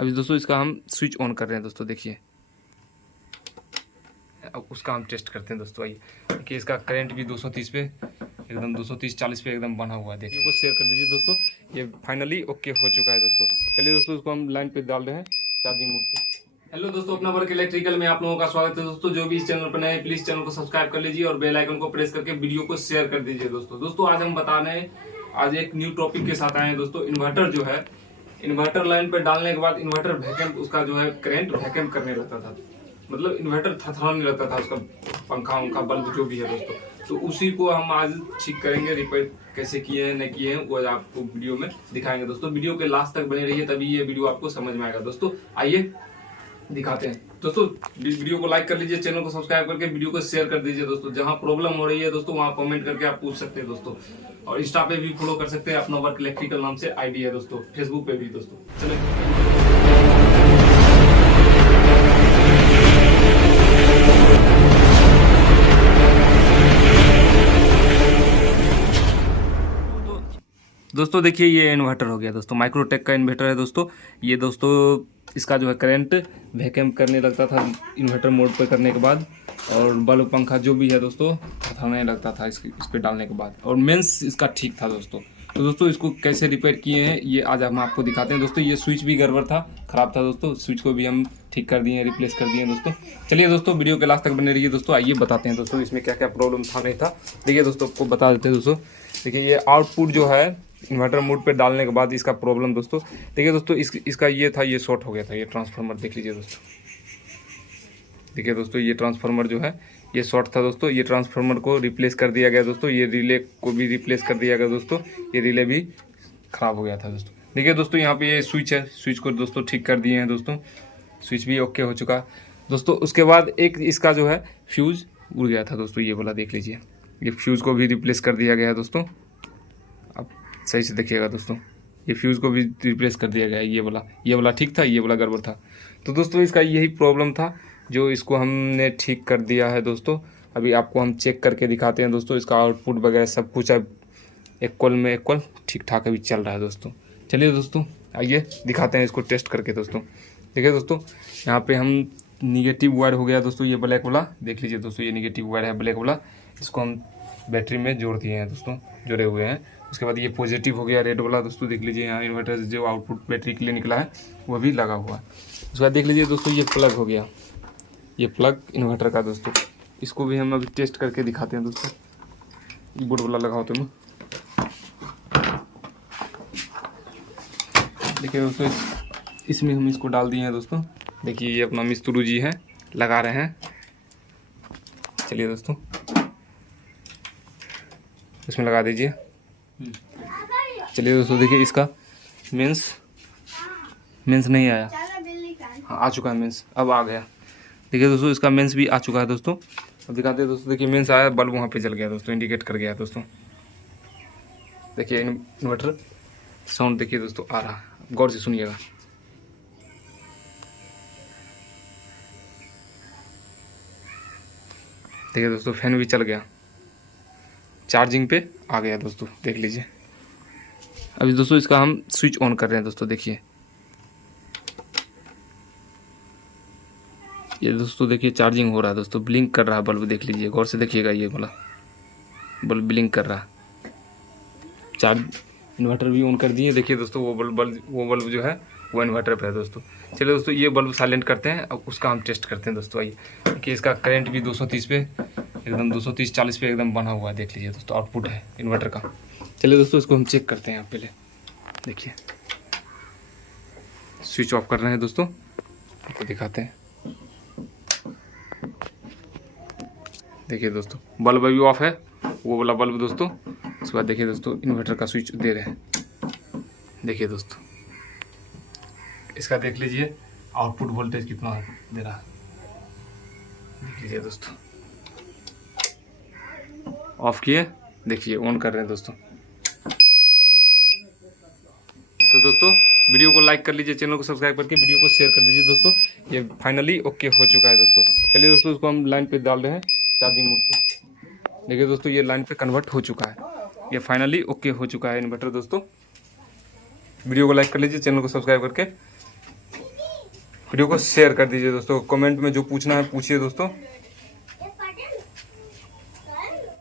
अभी दोस्तों इसका हम स्विच ऑन कर रहे हैं दोस्तों, देखिए। अब उसका हम टेस्ट करते हैं दोस्तों। आइए देखिए, इसका करंट भी 230 पे एकदम 230-40 पे एकदम बना हुआ है। देखिए को शेयर कर दीजिए दोस्तों। ये फाइनली ओके हो चुका है दोस्तों। चलिए दोस्तों, इसको हम लाइन पे डाल रहे हैं चार्जिंग मोड पे। हेलो दोस्तों, अपना वर्क इलेक्ट्रिकल में आप लोगों का स्वागत है दोस्तों। जो भी इस चैनल पर नए हैं प्लीज चैनल को सब्सक्राइब कर लीजिए और बेल आइकन को प्रेस करके वीडियो को शेयर कर दीजिए दोस्तों। आज हम बता रहे हैं, आज एक न्यू टॉपिक के साथ आए हैं दोस्तों। इन्वर्टर जो है, इन्वर्टर लाइन पे डालने के बाद इन्वर्टर वैक्यूम, उसका जो है करंट वैक्यूम करने लगता था, मतलब इन्वर्टर थरथराने लगता था, उसका पंखा उनका बल्ब जो भी है दोस्तों। तो उसी को हम आज ठीक करेंगे, रिपेयर कैसे किए हैं नहीं किए हैं वो आज आपको वीडियो में दिखाएंगे दोस्तों। वीडियो के लास्ट तक बने रहिए, तभी ये वीडियो आपको समझ में आएगा दोस्तों। आइए दिखाते हैं दोस्तों। वीडियो को लाइक कर लीजिए, चैनल को सब्सक्राइब करके वीडियो को शेयर कर दीजिए दोस्तों। जहां प्रॉब्लम हो रही है दोस्तों वहां कमेंट करके आप पूछ सकते हैं दोस्तों। और इंस्टा पे भी फॉलो कर सकते हैं, अपना वर्क इलेक्ट्रिकल नाम से आईडी है दोस्तों। फेसबुक पे भी दोस्तों। चलिए दोस्तों, देखिए ये इन्वर्टर हो गया दोस्तों, माइक्रोटेक का इन्वर्टर है दोस्तों। ये दोस्तों इसका जो है करंट वैक्यूम करने लगता था इन्वर्टर मोड पे करने के बाद, और बल्ब पंखा जो भी है दोस्तों थरथराने लगता था इस पे डालने के बाद। और मेंस इसका ठीक था दोस्तों। तो दोस्तों इसको कैसे रिपेयर किए हैं ये आज हम आपको दिखाते हैं दोस्तों। ये स्विच भी गड़बड़ था, खराब था दोस्तों। स्विच को भी हम ठीक कर दिए हैं, रिप्लेस कर दिए हैं दोस्तों। चलिए दोस्तों, वीडियो के लास्ट तक बने रहिए दोस्तों। आइए बताते हैं दोस्तों इसमें क्या क्या प्रॉब्लम था नहीं था। देखिए दोस्तों, आपको बता देते हैं दोस्तों। देखिए ये आउटपुट जो है इन्वर्टर मोड पे डालने के बाद इसका प्रॉब्लम दोस्तों, देखिए दोस्तों, इसका ये था, ये शॉर्ट हो गया था। ये ट्रांसफार्मर देख लीजिए दोस्तों। देखिए दोस्तों, ये ट्रांसफार्मर जो है ये शॉर्ट था दोस्तों। ये ट्रांसफार्मर को रिप्लेस कर दिया गया दोस्तों। ये रिले को भी रिप्लेस कर दिया गया दोस्तों। ये रिले भी खराब हो गया था दोस्तों। देखिए दोस्तों, यहाँ पे ये स्विच है, स्विच को दोस्तों ठीक कर दिए हैं दोस्तों। स्विच भी ओके हो चुका दोस्तों। उसके बाद एक इसका जो है फ्यूज़ उड़ गया था दोस्तों, ये वाला देख लीजिए। ये फ्यूज़ को भी रिप्लेस कर दिया गया है दोस्तों। अब सही से देखिएगा दोस्तों, ये फ्यूज़ को भी रिप्लेस कर दिया गया है। ये वाला ठीक था, ये वाला गड़बड़ था। तो दोस्तों इसका यही प्रॉब्लम था जो इसको हमने ठीक कर दिया है दोस्तों। अभी आपको हम चेक करके दिखाते हैं दोस्तों। इसका आउटपुट वगैरह सब कुछ अब इक्वल ठीक ठाक अभी चल रहा है दोस्तों। चलिए दोस्तों, आइए दिखाते हैं इसको टेस्ट करके दोस्तों। देखिए दोस्तों, यहाँ पे हम निगेटिव वायर हो गया दोस्तों, ये ब्लैक वाला देख लीजिए दोस्तों। ये निगेटिव वायर है ब्लैक वाला, इसको हम बैटरी में जोड़ दिए हैं दोस्तों, जुड़े हुए हैं। उसके बाद ये पॉजिटिव हो गया रेड वाला दोस्तों, देख लीजिए। यहाँ इन्वर्टर से जो आउटपुट बैटरी के लिए निकला है वो भी लगा हुआ है। उसके बाद देख लीजिए दोस्तों, ये प्लग हो गया, ये प्लग इन्वर्टर का दोस्तों। इसको भी हम अभी टेस्ट करके दिखाते हैं दोस्तों। बोर्ड वाला लगाओ तुम। देखिए दोस्तों, इसमें हम इसको डाल दिए हैं दोस्तों। देखिए ये अपना मिस्त्री जी हैं, लगा रहे हैं। चलिए दोस्तों, इसमें लगा दीजिए। चलिए दोस्तों, देखिए इसका मेंस नहीं आया। हाँ, आ चुका है मेंस, अब आ गया। देखिए दोस्तों, इसका मेंस भी आ चुका है दोस्तों। अब दिखाते हैं दोस्तों। देखिए मेंस आया, बल्ब वहाँ पे जल गया दोस्तों, इंडिकेट कर गया दोस्तों। देखिए इन्वर्टर साउंड देखिए दोस्तों आ रहा, गौर से सुनिएगा। देखिए दोस्तों, फैन भी चल गया, चार्जिंग पे आ गया दोस्तों, देख लीजिए। अभी दोस्तों इसका हम स्विच ऑन कर रहे हैं दोस्तों। देखिए ये दोस्तों, देखिए चार्जिंग हो रहा है दोस्तों, ब्लिंक कर रहा है बल्ब, देख लीजिए, गौर से देखिएगा। ये वाला बल्ब ब्लिंक कर रहा है। चार्ज इन्वर्टर भी ऑन कर दिए। देखिए दोस्तों, वो बल्ब जो है वो इन्वर्टर पे है दोस्तों। चलिए दोस्तों, ये बल्ब साइलेंट करते हैं, अब उसका हम टेस्ट करते हैं दोस्तों। आइए कि इसका करंट भी 230 पे एकदम 230-40 पे एकदम बना हुआ है, देख लीजिए दोस्तों, आउटपुट है इन्वर्टर का। चलिए दोस्तों, इसको हम चेक करते हैं। पहले देखिए, स्विच ऑफ कर रहे हैं दोस्तों, आपको दिखाते हैं। देखिए दोस्तों, बल्ब अभी ऑफ है, वो वाला बल्ब दोस्तों। उसके बाद देखिए दोस्तों, इन्वर्टर का स्विच दे रहे हैं। देखिए दोस्तों, इसका देख लीजिए आउटपुट वोल्टेज कितना दे रहा है, देख लीजिए दोस्तों। ऑफ किए, देखिए ऑन कर रहे हैं दोस्तों। तो दोस्तों, वीडियो को लाइक कर लीजिए, चैनल को सब्सक्राइब करके वीडियो को शेयर कर दीजिए दोस्तों। ये फाइनली ओके हो चुका है दोस्तों। चलिए दोस्तों, इसको हम लाइन पे डाल रहे हैं चार्जिंग मोड पे। देखिए दोस्तों, ये लाइन पे कन्वर्ट हो चुका है। ये फाइनली ओके हो चुका है इन्वर्टर दोस्तों। वीडियो को लाइक कर लीजिए, चैनल को सब्सक्राइब करके वीडियो को शेयर कर दीजिए दोस्तों, कमेंट में जो पूछना है पूछिए दोस्तों।